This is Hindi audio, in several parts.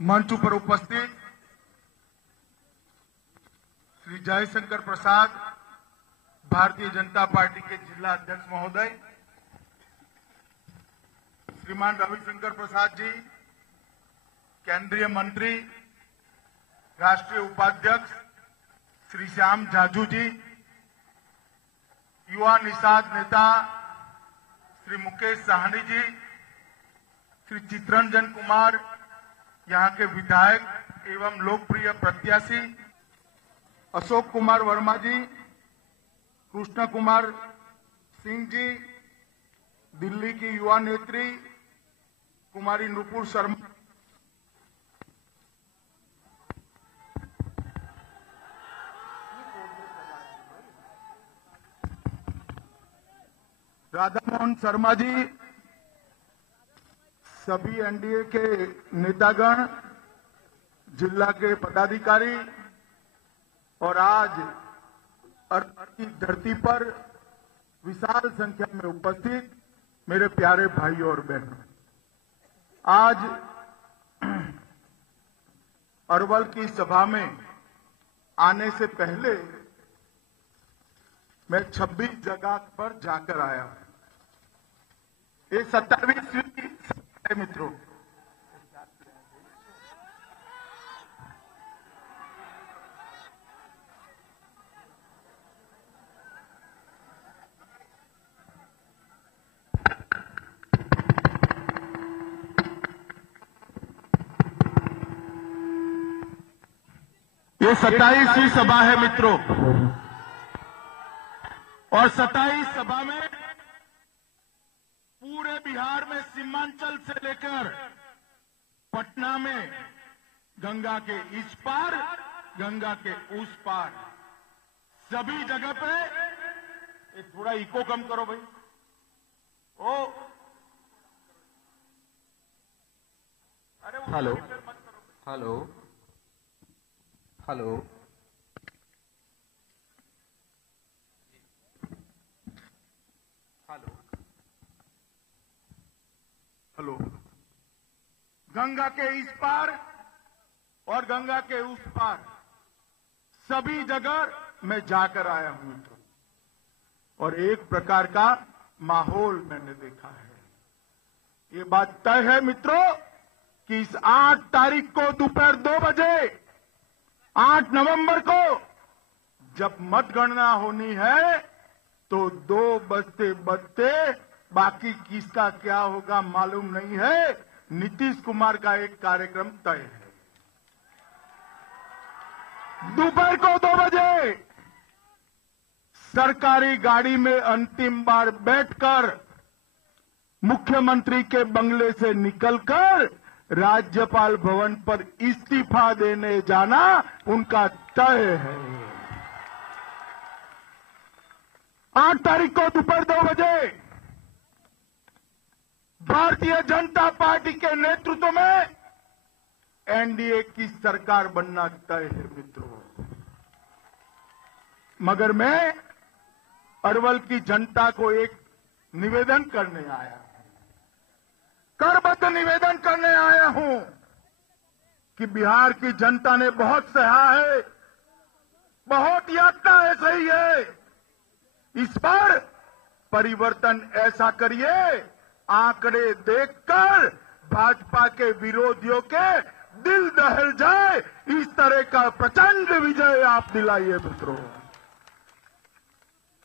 मंच पर उपस्थित श्री जयशंकर प्रसाद, भारतीय जनता पार्टी के जिला अध्यक्ष महोदय, श्रीमान रविशंकर प्रसाद जी, केंद्रीय मंत्री, राष्ट्रीय उपाध्यक्ष श्री श्याम जाजू जी, युवा निषाद नेता श्री मुकेश साहनी जी, श्री चित्रंजन कुमार, यहां के विधायक एवं लोकप्रिय प्रत्याशी अशोक कुमार वर्मा जी, कृष्ण कुमार सिंह जी, दिल्ली की युवा नेत्री कुमारी नुपुर शर्मा, राधा मोहन शर्मा जी, सभी एनडीए के नेतागण, जिला के पदाधिकारी और आज की धरती पर विशाल संख्या में उपस्थित मेरे प्यारे भाई और बहनों, आज अरवल की सभा में आने से पहले मैं 26 जगह पर जाकर आया हूं। ये 27वीं है मित्रों। ये 27वीं सभा है मित्रों, और 27 सभा में पूरे बिहार में सीमांचल से लेकर पटना में गंगा के इस पार, गंगा के उस पार, सभी जगह पे ये थोड़ा इको कम करो भाई। ओ अरे hello hello hello hello hello, Ganga के इस पार और गंगा के उस पार सभी जगह मैं जाकर आया हूं मित्रों, और एक प्रकार का माहौल मैंने देखा है। ये बात तय है मित्रों कि इस 8 तारीख को दोपहर 2 बजे, 8 नवंबर को जब मतगणना होनी है तो 2 बजते बजते बाकी किसका क्या होगा मालूम नहीं है। नीतीश कुमार का एक कार्यक्रम तय है। दोपहर को 2 बजे सरकारी गाड़ी में अंतिम बार बैठकर मुख्यमंत्री के बंगले से निकलकर राज्यपाल भवन पर इस्तीफा देने जाना उनका तय है। 8 तारीख को दोपहर 2 बजे भारतीय जनता पार्टी के नेतृत्व में एनडीए की सरकार बनना तय है मित्रों। मगर मैं अरवल की जनता को एक निवेदन करने आया हूं, करबद्ध निवेदन करने आया हूं कि बिहार की जनता ने बहुत सहा है, बहुत यातना सही है। इस पर परिवर्तन ऐसा करिए, आंकड़े देखकर भाजपा के विरोधियों के दिल दहल जाए, इस तरह का प्रचंड विजय आप दिलाइए मित्रों।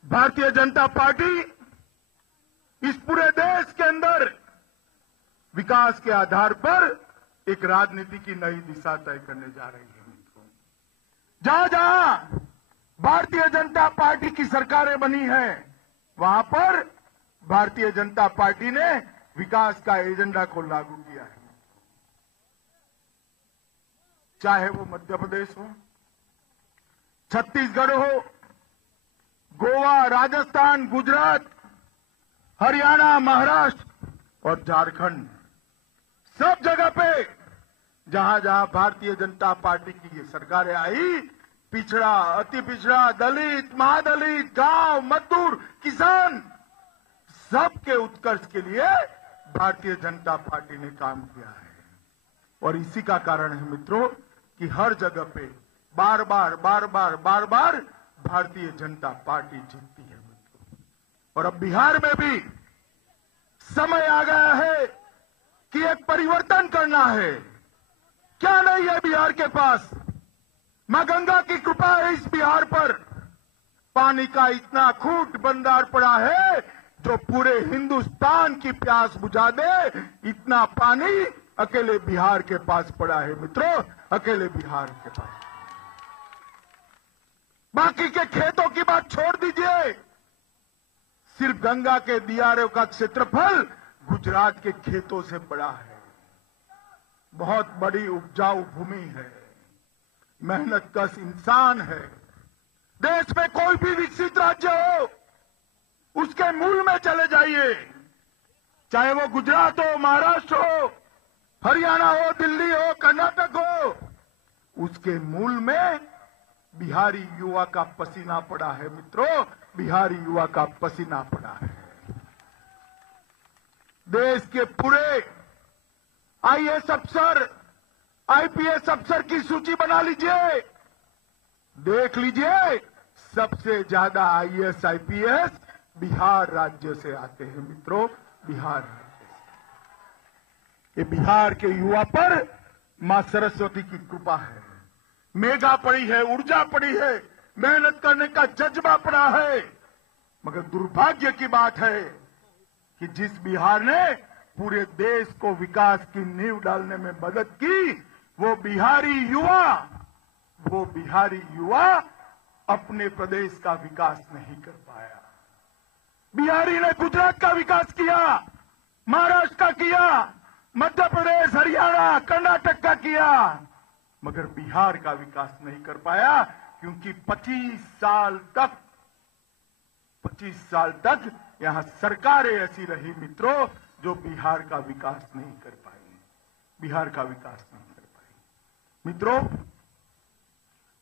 भारतीय जनता पार्टी इस पूरे देश के अंदर विकास के आधार पर एक राजनीति की नई दिशा तय करने जा रही है मित्रों। जहां जहां भारतीय जनता पार्टी की सरकारें बनी हैं, वहां पर भारतीय जनता पार्टी ने विकास का एजेंडा को लागू किया है। चाहे वो मध्य प्रदेश हो, छत्तीसगढ़ हो, गोवा, राजस्थान, गुजरात, हरियाणा, महाराष्ट्र और झारखंड, सब जगह पे जहां जहां भारतीय जनता पार्टी की ये सरकारें आई, पिछड़ा, अति पिछड़ा, दलित, महादलित, गांव, मजदूर, किसान, सबके उत्कर्ष के लिए भारतीय जनता पार्टी ने काम किया है। और इसी का कारण है मित्रों कि हर जगह पे बार बार भारतीय जनता पार्टी जीतती है मित्रों। और अब बिहार में भी समय आ गया है कि एक परिवर्तन करना है। क्या नहीं है बिहार के पास? मां गंगा की कृपा है इस बिहार पर। पानी का इतना खूंट बंदार पड़ा है जो पूरे हिंदुस्तान की प्यास बुझा दे। इतना पानी अकेले बिहार के पास पड़ा है मित्रों, अकेले बिहार के पास। बाकी के खेतों की बात छोड़ दीजिए, सिर्फ गंगा के दियारों का क्षेत्रफल गुजरात के खेतों से बड़ा है। बहुत बड़ी उपजाऊ भूमि है, मेहनत कश इंसान है। देश में कोई भी विकसित राज्य हो, उसके मूल में चले जाइए, चाहे वो गुजरात हो, महाराष्ट्र हो, हरियाणा हो, दिल्ली हो, कर्नाटक हो, उसके मूल में बिहारी युवा का पसीना पड़ा है मित्रों, बिहारी युवा का पसीना पड़ा है। देश के पूरे आईएएस अफसर, आईपीएस अफसर की सूची बना लीजिए, देख लीजिए, सबसे ज्यादा आईएएस आईपीएस बिहार राज्य से आते हैं मित्रों, बिहार राज्य से। ये बिहार के युवा पर मां सरस्वती की कृपा है। मेगा पड़ी है, ऊर्जा पड़ी है, मेहनत करने का जज्बा पड़ा है। मगर दुर्भाग्य की बात है कि जिस बिहार ने पूरे देश को विकास की नींव डालने में मदद की, वो बिहारी युवा अपने प्रदेश का विकास नहीं कर पाया। बिहारी ने गुजरात का विकास किया, महाराष्ट्र का किया, मध्य प्रदेश, हरियाणा, कर्नाटक का किया, मगर बिहार का विकास नहीं कर पाया क्योंकि 25 साल तक यहां सरकारें ऐसी रही मित्रों जो बिहार का विकास नहीं कर पाई, बिहार का विकास नहीं कर पाई। मित्रों,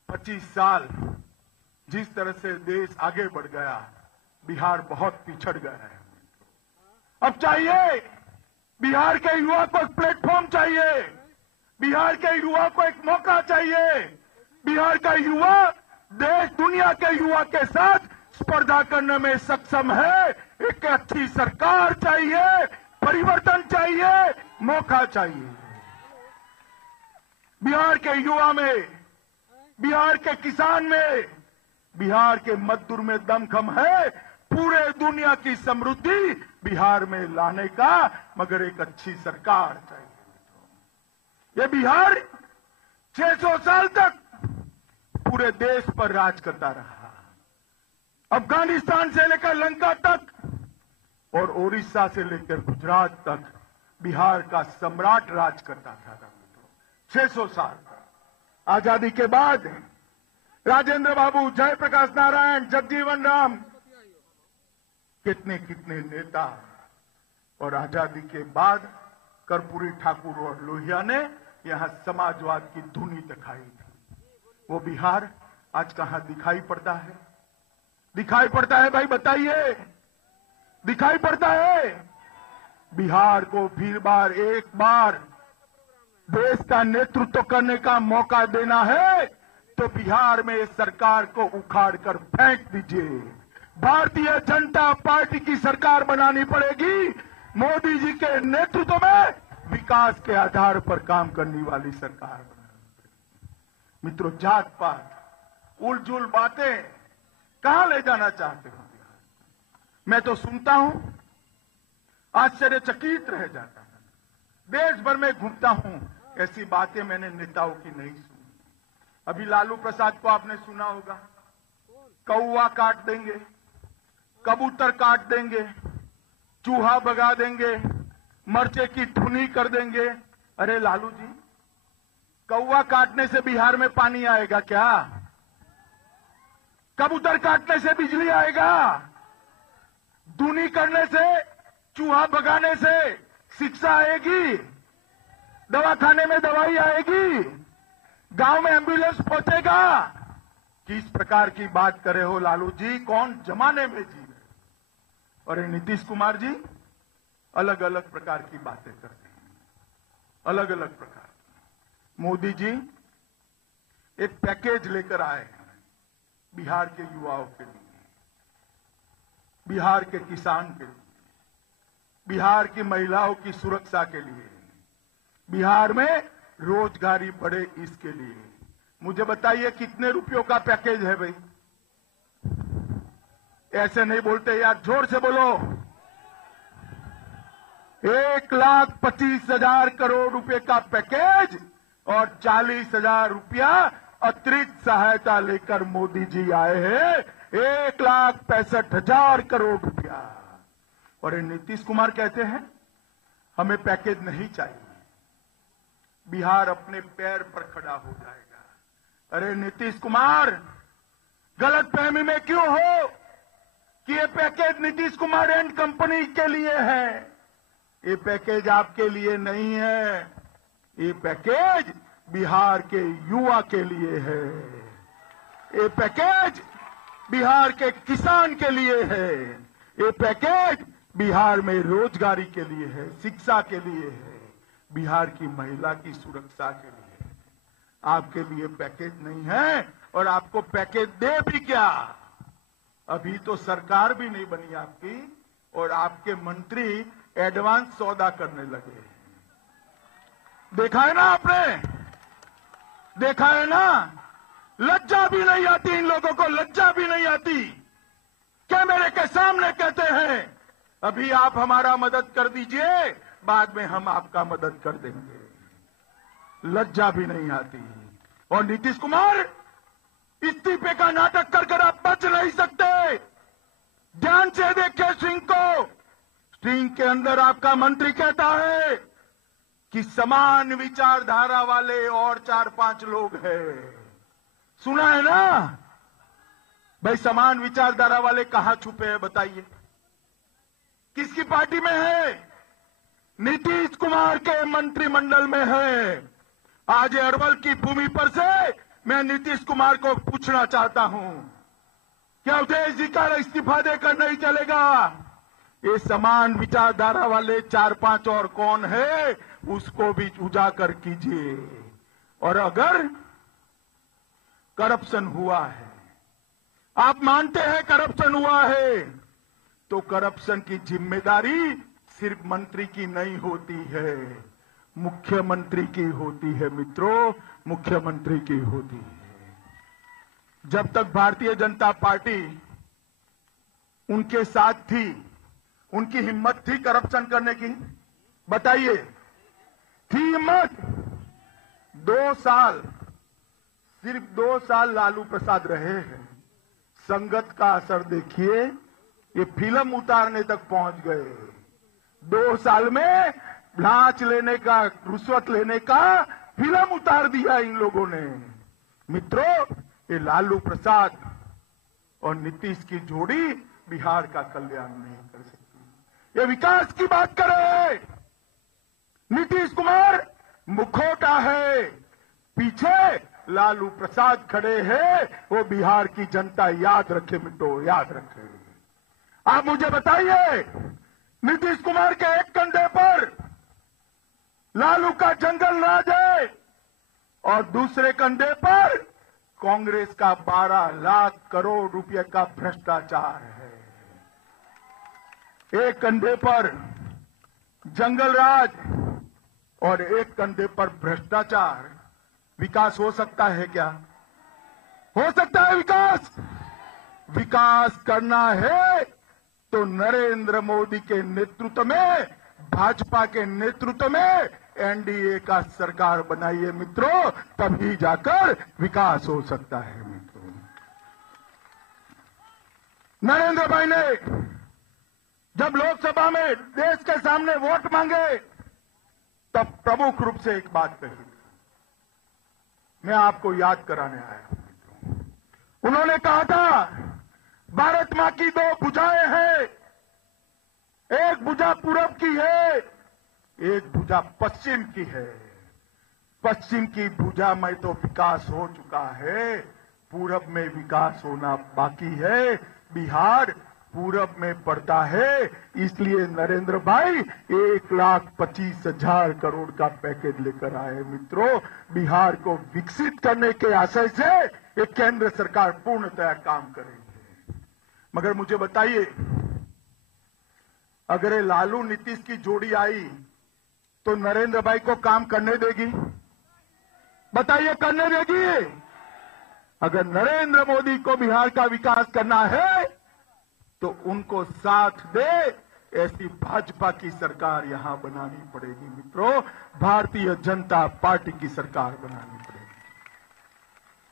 25 साल जिस तरह से देश आगे बढ़ गया, बिहार बहुत पिछड़ गया है। अब चाहिए बिहार के युवा को एक प्लेटफॉर्म चाहिए, बिहार के युवा को एक मौका चाहिए। बिहार का युवा देश दुनिया के युवा के साथ स्पर्धा करने में सक्षम है। एक अच्छी सरकार चाहिए, परिवर्तन चाहिए, मौका चाहिए। बिहार के युवा में, बिहार के किसान में, बिहार के मजदूर में दमखम है पूरे दुनिया की समृद्धि बिहार में लाने का, मगर एक अच्छी सरकार चाहिए। ये बिहार 600 साल तक पूरे देश पर राज करता रहा, अफगानिस्तान से लेकर लंका तक और ओडिशा से लेकर गुजरात तक बिहार का सम्राट राज करता था। 600 साल आजादी के बाद राजेंद्र बाबू, जयप्रकाश नारायण, जगजीवन राम, कितने कितने नेता, और आजादी के बाद कर्पूरी ठाकुर और लोहिया ने यहां समाजवाद की धुनी दिखाई थी। वो बिहार आज कहां दिखाई पड़ता है? दिखाई पड़ता है भाई, बताइए, दिखाई पड़ता है? बिहार को फिर एक बार देश का नेतृत्व करने का मौका देना है तो बिहार में इस सरकार को उखाड़ कर फेंक दीजिए। भारतीय जनता पार्टी की सरकार बनानी पड़ेगी, मोदी जी के नेतृत्व में विकास के आधार पर काम करने वाली सरकार बनानी पड़ेगी। मित्रों, जात पात, उलझुल बातें कहां ले जाना चाहते हो? मैं तो सुनता हूं, आश्चर्यचकित रह जाता हूं। देश भर में घूमता हूं, ऐसी बातें मैंने नेताओं की नहीं सुनी। अभी लालू प्रसाद को आपने सुना होगा, कौवा काट देंगे, कबूतर काट देंगे, चूहा भगा देंगे, मर्चे की धुनी कर देंगे। अरे लालू जी, कौवा काटने से बिहार में पानी आएगा क्या? कबूतर काटने से बिजली आएगा? धुनी करने से, चूहा भगाने से शिक्षा आएगी? दवाखाने में दवाई आएगी? गांव में एम्बुलेंस पहुंचेगा? किस प्रकार की बात कर रहे हो लालू जी? कौन जमाने में जी रहे? और नीतीश कुमार जी अलग अलग प्रकार की बातें करते हैं, अलग अलग प्रकार। मोदी जी एक पैकेज लेकर आए हैं बिहार के युवाओं के लिए, बिहार के किसान के लिए, बिहार की महिलाओं की सुरक्षा के लिए, बिहार में रोजगारी बढ़े इसके लिए। मुझे बताइए कितने रुपयों का पैकेज है भाई? ऐसे नहीं बोलते यार, जोर से बोलो। 1,25,000 करोड़ रुपए का पैकेज और 40,000 रुपया अतिरिक्त सहायता लेकर मोदी जी आए हैं। 1,65,000 करोड़ रुपया। और नीतीश कुमार कहते हैं हमें पैकेज नहीं चाहिए, बिहार अपने पैर पर खड़ा हो जाएगा। अरे नीतीश कुमार, गलतफहमी में क्यों हो कि ये package Nitish Kumar and company के लिए है? ये पैकेज आपके लिए नहीं है, ये पैकेज बिहार के युवा के लिए है, ये पैकेज बिहार के किसान के लिए है, ये पैकेज बिहार में रोजगारी के लिए है, शिक्षा के लिए है, बिहार की महिला की सुरक्षा के लिए है। आपके लिए पैकेज नहीं है। और आपको पैकेज दे भी क्या? अभी तो सरकार भी नहीं बनी आपकी और आपके मंत्री एडवांस सौदा करने लगे। देखा है ना आपने? देखा है ना? लज्जा भी नहीं आती इन लोगों को, लज्जा भी नहीं आती। कैमरे के सामने कहते हैं अभी आप हमारा मदद कर दीजिए, बाद में हम आपका मदद कर देंगे। लज्जा भी नहीं आती। और नीतीश कुमार, इस्तीफे का नाटक कर कर आप बच नहीं सकते। ध्यान से देखिए स्ट्रिंग को। स्ट्रिंग के अंदर आपका मंत्री कहता है कि समान विचारधारा वाले और 4-5 लोग हैं। सुना है ना भाई? समान विचारधारा वाले कहां छुपे हैं बताइए? किसकी पार्टी में है? नीतीश कुमार के मंत्रिमंडल में है। आज अरवल की भूमि पर से मैं नीतीश कुमार को पूछना चाहता हूं, क्या उदय जी का इस्तीफा देकर नहीं चलेगा? ये समान विचारधारा वाले 4-5 और कौन है, उसको भी उजागर कीजिए। और अगर करप्शन हुआ है, आप मानते हैं करप्शन हुआ है, तो करप्शन की जिम्मेदारी सिर्फ मंत्री की नहीं होती है, मुख्यमंत्री की होती है मित्रों, मुख्यमंत्री की होती है। जब तक भारतीय जनता पार्टी उनके साथ थी, उनकी हिम्मत थी करप्शन करने की? बताइए, थी हिम्मत? 2 साल, सिर्फ 2 साल लालू प्रसाद रहे हैं। संगत का असर देखिए, ये फिल्म उतारने तक पहुंच गए। 2 साल में लांच लेने का, रुश्वत लेने का फिल्म उतार दिया इन लोगों ने। मित्रों, ये लालू प्रसाद और नीतीश की जोड़ी बिहार का कल्याण नहीं कर सकती। ये विकास की बात करे, नीतीश कुमार मुखौटा है, पीछे लालू प्रसाद खड़े हैं। वो बिहार की जनता याद रखे मित्रों, याद रखे। आप मुझे बताइए, नीतीश कुमार के एक कंधे पर लालू का जंगल राज है और दूसरे कंधे पर कांग्रेस का 12 लाख करोड़ रुपए का भ्रष्टाचार है। एक कंधे पर जंगल राज और एक कंधे पर भ्रष्टाचार। विकास हो सकता है क्या? हो सकता है विकास? विकास करना है तो नरेंद्र मोदी के नेतृत्व में, भाजपा के नेतृत्व में एनडीए का सरकार बनाइए मित्रों, तभी जाकर विकास हो सकता है मित्रों। नरेंद्र भाई ने जब लोकसभा में देश के सामने वोट मांगे, तब प्रमुख रूप से एक बात कही, मैं आपको याद कराने आया हूं मित्रों। उन्होंने कहा था, भारत मां की 2 भुजाएं हैं, एक भुजा पूरब की है, एक भुजा पश्चिम की है। पश्चिम की भुजा में तो विकास हो चुका है, पूरब में विकास होना बाकी है। बिहार पूरब में पड़ता है, इसलिए नरेंद्र भाई 1,25,000 करोड़ का पैकेज लेकर आए। मित्रों, बिहार को विकसित करने के आशय से ये केंद्र सरकार पूर्णतः काम करेगी। मगर मुझे बताइए, अगर ये लालू नीतीश की जोड़ी आई तो नरेंद्र भाई को काम करने देगी? बताइए, करने देगी? अगर नरेंद्र मोदी को बिहार का विकास करना है तो उनको साथ दे ऐसी भाजपा की सरकार यहां बनानी पड़ेगी। मित्रों, भारतीय जनता पार्टी की सरकार बनानी पड़ेगी।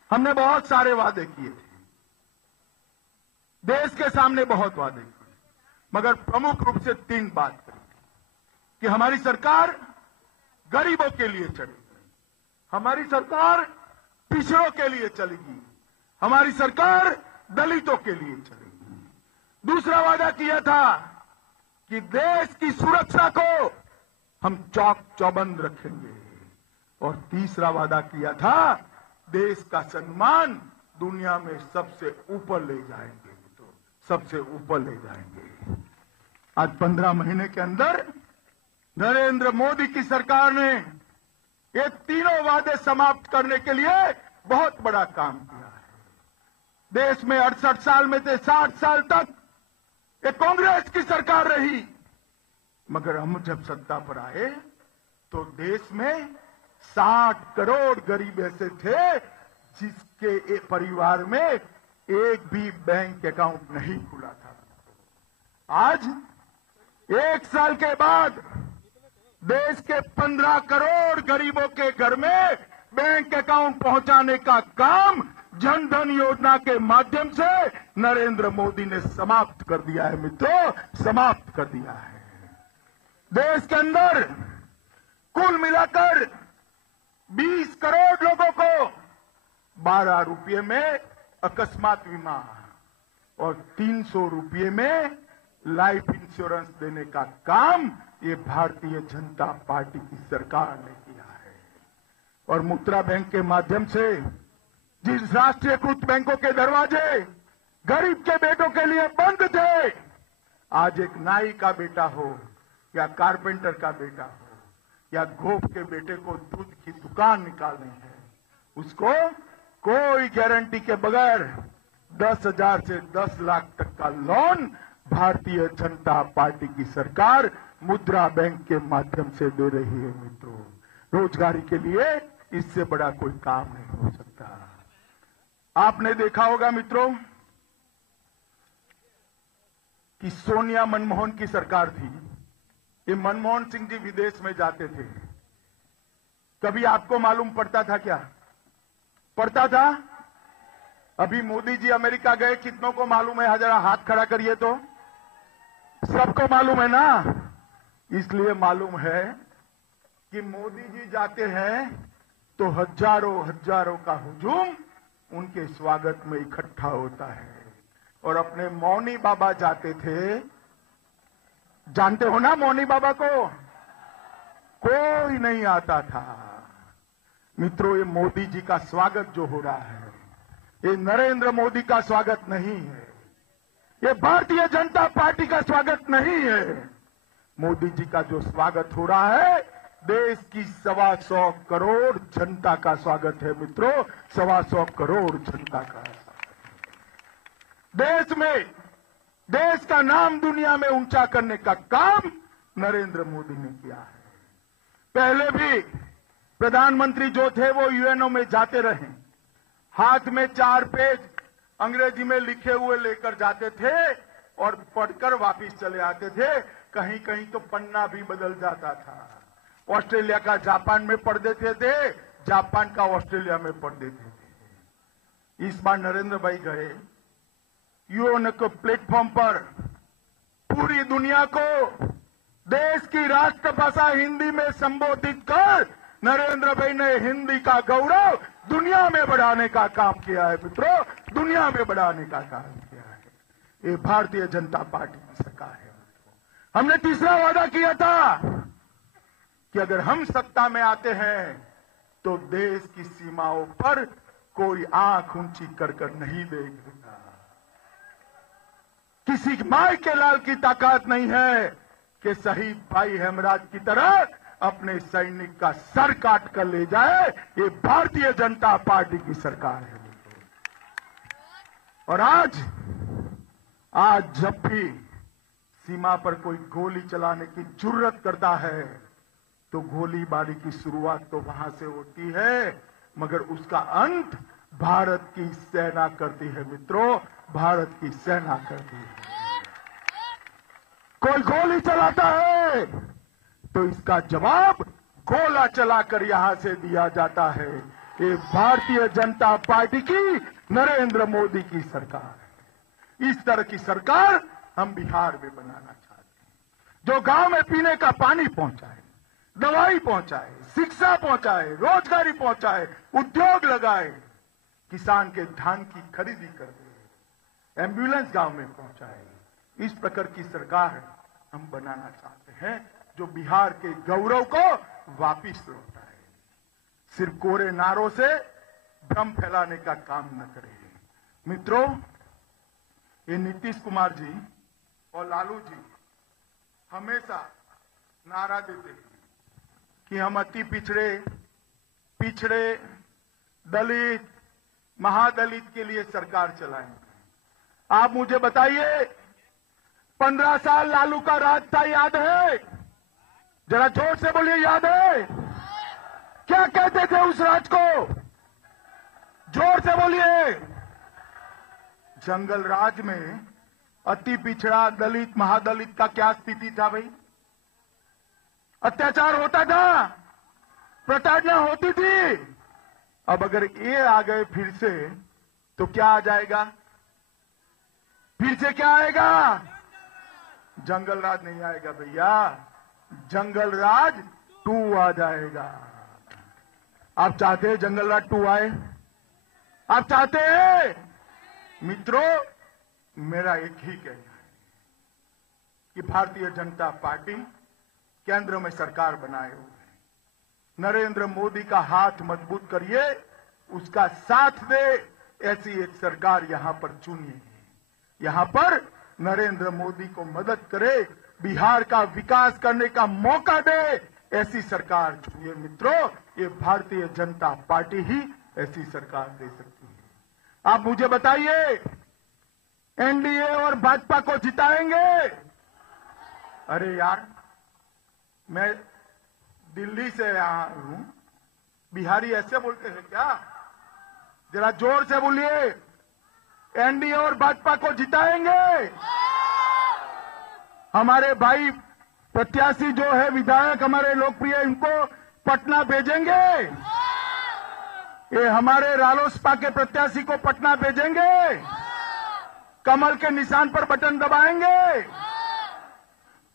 हमने बहुत सारे वादे किए थे, देश के सामने बहुत वादे किए, मगर प्रमुख रूप से 3 बात करी कि हमारी सरकार गरीबों के लिए चलेगी, हमारी सरकार पिछड़ों के लिए चलेगी, हमारी सरकार दलितों के लिए चलेगी। दूसरा वादा किया था कि देश की सुरक्षा को हम चौक चौबंद रखेंगे, और तीसरा वादा किया था देश का सम्मान दुनिया में सबसे ऊपर ले जाएंगे। तो सबसे ऊपर ले जाएंगे। आज 15 महीने के अंदर नरेंद्र मोदी की सरकार ने ये तीनों वादे समाप्त करने के लिए बहुत बड़ा काम किया है। देश में 68 साल में से 60 साल तक ये कांग्रेस की सरकार रही, मगर हम जब सत्ता पर आए तो देश में 60 करोड़ गरीब ऐसे थे जिसके परिवार में एक भी बैंक अकाउंट नहीं खुला था। आज 1 साल के बाद देश के 15 करोड़ गरीबों के घर में बैंक अकाउंट पहुंचाने का काम जन धन योजना के माध्यम से नरेंद्र मोदी ने समाप्त कर दिया है। मित्रों, समाप्त कर दिया है। देश के अंदर कुल मिलाकर 20 करोड़ लोगों को 12 रुपये में अकस्मात बीमा और 300 रुपये में लाइफ इंश्योरेंस देने का काम ये भारतीय जनता पार्टी की सरकार ने किया है। और मुद्रा बैंक के माध्यम से जिस राष्ट्रीयकृत बैंकों के दरवाजे गरीब के बेटों के लिए बंद थे, आज एक नाई का बेटा हो या कारपेंटर का बेटा हो या गोप के बेटे को दूध की दुकान निकालनी है, उसको कोई गारंटी के बगैर 10,000 से 10 लाख तक का लोन भारतीय जनता पार्टी की सरकार मुद्रा बैंक के माध्यम से दे रही है। मित्रों, रोजगारी के लिए इससे बड़ा कोई काम नहीं हो सकता। आपने देखा होगा मित्रों कि सोनिया मनमोहन की सरकार थी। ये मनमोहन सिंह जी विदेश में जाते थे, कभी आपको मालूम पड़ता था क्या? पड़ता था? अभी मोदी जी अमेरिका गए, कितनों को मालूम है? जरा हाथ खड़ा करिए तो। सबको मालूम है ना? इसलिए मालूम है कि मोदी जी जाते हैं तो हजारों का हुजूम उनके स्वागत में इकट्ठा होता है। और अपने मौनी बाबा जाते थे, जानते हो ना मौनी बाबा को? कोई नहीं आता था। मित्रों, ये मोदी जी का स्वागत जो हो रहा है, ये नरेंद्र मोदी का स्वागत नहीं है, ये भारतीय जनता पार्टी का स्वागत नहीं है। मोदी जी का जो स्वागत हो रहा है, देश की 125 करोड़ जनता का स्वागत है। मित्रों, 125 करोड़ जनता का देश में देश का नाम दुनिया में ऊंचा करने का काम नरेंद्र मोदी ने किया है। पहले भी प्रधानमंत्री जो थे वो यूएनओ में जाते रहे, हाथ में 4 पेज अंग्रेजी में लिखे हुए लेकर जाते थे और पढ़कर वापिस चले आते थे। कहीं कहीं तो पन्ना भी बदल जाता था। ऑस्ट्रेलिया का जापान में पढ़ देते थे, जापान का ऑस्ट्रेलिया में पढ़ देते थे। इस बार नरेंद्र भाई गए यूएनओ के प्लेटफॉर्म पर, पूरी दुनिया को देश की राष्ट्रभाषा हिंदी में संबोधित कर नरेंद्र भाई ने हिंदी का गौरव दुनिया में बढ़ाने का काम किया है। मित्रों, दुनिया में बढ़ाने का काम किया है। ये भारतीय जनता पार्टी की सरकार है। हमने तीसरा वादा किया था कि अगर हम सत्ता में आते हैं तो देश की सीमाओं पर कोई आंख ऊंची कर नहीं देगा। किसी माई के लाल की ताकत नहीं है कि शहीद भाई हेमराज की तरह अपने सैनिक का सर काट कर ले जाए। ये भारतीय जनता पार्टी की सरकार है। और आज जब भी सीमा पर कोई गोली चलाने की जुर्रत करता है तो गोलीबारी की शुरुआत तो वहां से होती है, मगर उसका अंत भारत की सेना करती है। मित्रों, भारत की सेना करती है। कोई गोली चलाता है तो इसका जवाब गोला चलाकर यहां से दिया जाता है। ये भारतीय जनता पार्टी की, नरेंद्र मोदी की सरकार है। इस तरह की सरकार हम बिहार में बनाना चाहते हैं, जो गांव में पीने का पानी पहुंचाए, दवाई पहुंचाए, शिक्षा पहुंचाए, रोजगारी पहुंचाए, उद्योग लगाए, किसान के धान की खरीदी कर दे, एम्बुलेंस गांव में पहुंचाए। इस प्रकार की सरकार हम बनाना चाहते हैं जो बिहार के गौरव को वापिस लौटाए, सिर्फ कोरे नारों से भ्रम फैलाने का काम न करे। मित्रों, ये नीतीश कुमार जी और लालू जी हमेशा नारा देते हैं कि हम अति पिछड़े दलित, महादलित के लिए सरकार चलाएंगे। आप मुझे बताइए, 15 साल लालू का राज था, याद है? जरा जोर से बोलिए, याद है? क्या कहते थे उस राज को? जोर से बोलिए। जंगल राज में अति पिछड़ा, दलित, महादलित का क्या स्थिति था भाई? अत्याचार होता था, प्रताड़ना होती थी। अब अगर ये आ गए फिर से तो क्या आ जाएगा? फिर से क्या आएगा? जंगल राज नहीं आएगा भैया, जंगल राज 2 आ जाएगा। आप चाहते हैं जंगल राज 2 आए? आप चाहते हैं? मित्रों, मेरा एक ही कहना है कि भारतीय जनता पार्टी केंद्र में सरकार बनाए हुए है। नरेंद्र मोदी का हाथ मजबूत करिए, उसका साथ दे, ऐसी एक सरकार यहां पर चुनिए। यहां पर नरेंद्र मोदी को मदद करे, बिहार का विकास करने का मौका दे, ऐसी सरकार चुनिए। मित्रों, ये भारतीय जनता पार्टी ही ऐसी सरकार दे सकती है। आप मुझे बताइए, एनडीए और भाजपा को जिताएंगे? अरे यार, मैं दिल्ली से यहां हूं, बिहारी ऐसे बोलते हैं क्या? जरा जोर से बोलिए, एनडीए और भाजपा को जिताएंगे? हमारे भाई प्रत्याशी जो है, विधायक हमारे लोकप्रिय, इनको पटना भेजेंगे? ये हमारे रालोसपा के प्रत्याशी को पटना भेजेंगे? कमल के निशान पर बटन दबाएंगे?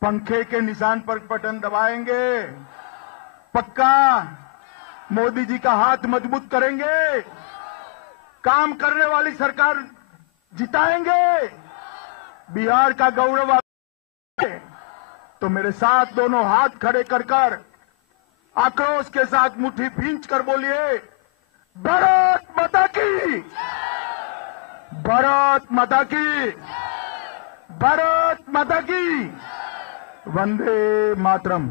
पंखे के निशान पर बटन दबाएंगे? पक्का मोदी जी का हाथ मजबूत करेंगे? काम करने वाली सरकार जिताएंगे? बिहार का गौरव तो मेरे साथ दोनों हाथ खड़े कर आक्रोश के साथ मुट्ठी भींच कर बोलिए, भारत माता की, भारत माता की, भारत माता की, वंदे मातरम।